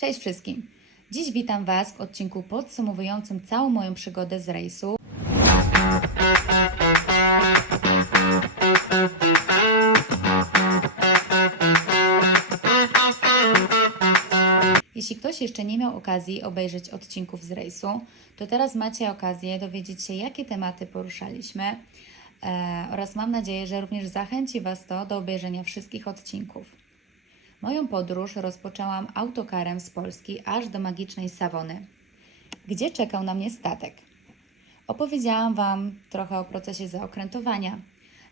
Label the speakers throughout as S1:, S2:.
S1: Cześć wszystkim! Dziś witam Was w odcinku podsumowującym całą moją przygodę z rejsu. Jeśli ktoś jeszcze nie miał okazji obejrzeć odcinków z rejsu, to teraz macie okazję dowiedzieć się, jakie tematy poruszaliśmy e, oraz mam nadzieję, że również zachęci Was to do obejrzenia wszystkich odcinków. Moją podróż rozpoczęłam autokarem z Polski aż do magicznej Sawony, gdzie czekał na mnie statek. Opowiedziałam Wam trochę o procesie zaokrętowania,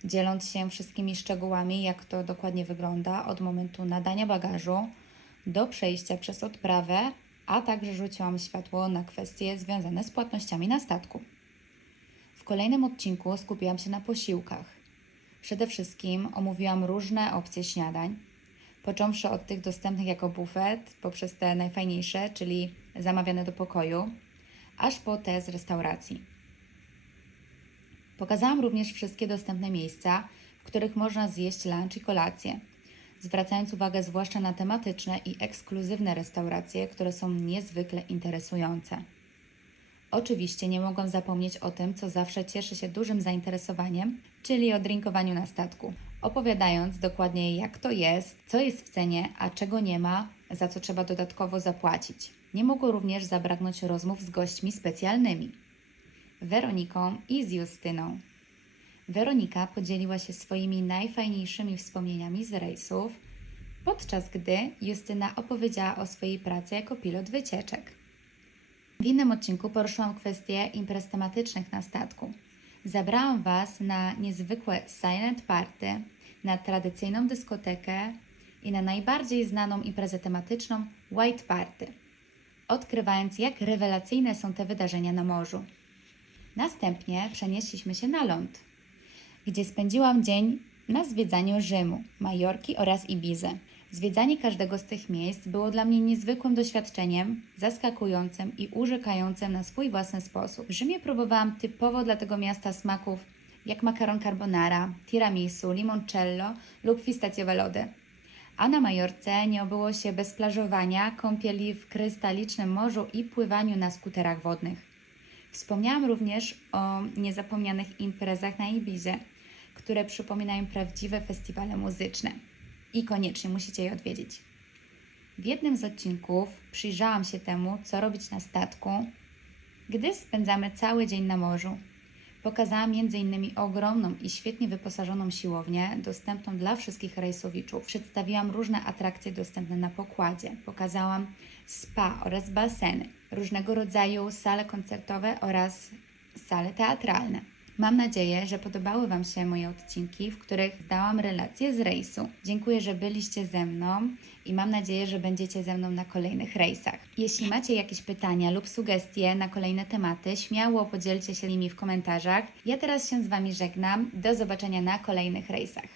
S1: dzieląc się wszystkimi szczegółami, jak to dokładnie wygląda od momentu nadania bagażu do przejścia przez odprawę, a także rzuciłam światło na kwestie związane z płatnościami na statku. W kolejnym odcinku skupiłam się na posiłkach. Przede wszystkim omówiłam różne opcje śniadań, począwszy od tych dostępnych jako bufet, poprzez te najfajniejsze, czyli zamawiane do pokoju, aż po te z restauracji. Pokazałam również wszystkie dostępne miejsca, w których można zjeść lunch i kolację, zwracając uwagę zwłaszcza na tematyczne i ekskluzywne restauracje, które są niezwykle interesujące. Oczywiście nie mogłam zapomnieć o tym, co zawsze cieszy się dużym zainteresowaniem, czyli o drinkowaniu na statku. Opowiadając dokładnie jak to jest, co jest w cenie, a czego nie ma, za co trzeba dodatkowo zapłacić. Nie mogło również zabraknąć rozmów z gośćmi specjalnymi. Weroniką i z Justyną. Weronika podzieliła się swoimi najfajniejszymi wspomnieniami z rejsów, podczas gdy Justyna opowiedziała o swojej pracy jako pilot wycieczek. W innym odcinku poruszyłam kwestie imprez tematycznych na statku. Zabrałam Was na niezwykłe silent party, na tradycyjną dyskotekę i na najbardziej znaną imprezę tematyczną White Party, odkrywając jak rewelacyjne są te wydarzenia na morzu. Następnie przenieśliśmy się na ląd, gdzie spędziłam dzień na zwiedzaniu Rzymu, Majorki oraz Ibizy. Zwiedzanie każdego z tych miejsc było dla mnie niezwykłym doświadczeniem, zaskakującym i urzekającym na swój własny sposób. W Rzymie próbowałam typowo dla tego miasta smaków jak makaron carbonara, tiramisu, limoncello lub fistacjowe lody. A na Majorce nie obyło się bez plażowania, kąpieli w krystalicznym morzu i pływaniu na skuterach wodnych. Wspomniałam również o niezapomnianych imprezach na Ibizie, które przypominają prawdziwe festiwale muzyczne. I koniecznie musicie je odwiedzić. W jednym z odcinków przyjrzałam się temu, co robić na statku, gdy spędzamy cały dzień na morzu. Pokazałam m.in. ogromną i świetnie wyposażoną siłownię, dostępną dla wszystkich rejsowiczów. Przedstawiłam różne atrakcje dostępne na pokładzie. Pokazałam spa oraz baseny, różnego rodzaju sale koncertowe oraz sale teatralne. Mam nadzieję, że podobały Wam się moje odcinki, w których dałam relacje z rejsu. Dziękuję, że byliście ze mną i mam nadzieję, że będziecie ze mną na kolejnych rejsach. Jeśli macie jakieś pytania lub sugestie na kolejne tematy, śmiało podzielcie się nimi w komentarzach. Ja teraz się z Wami żegnam. Do zobaczenia na kolejnych rejsach.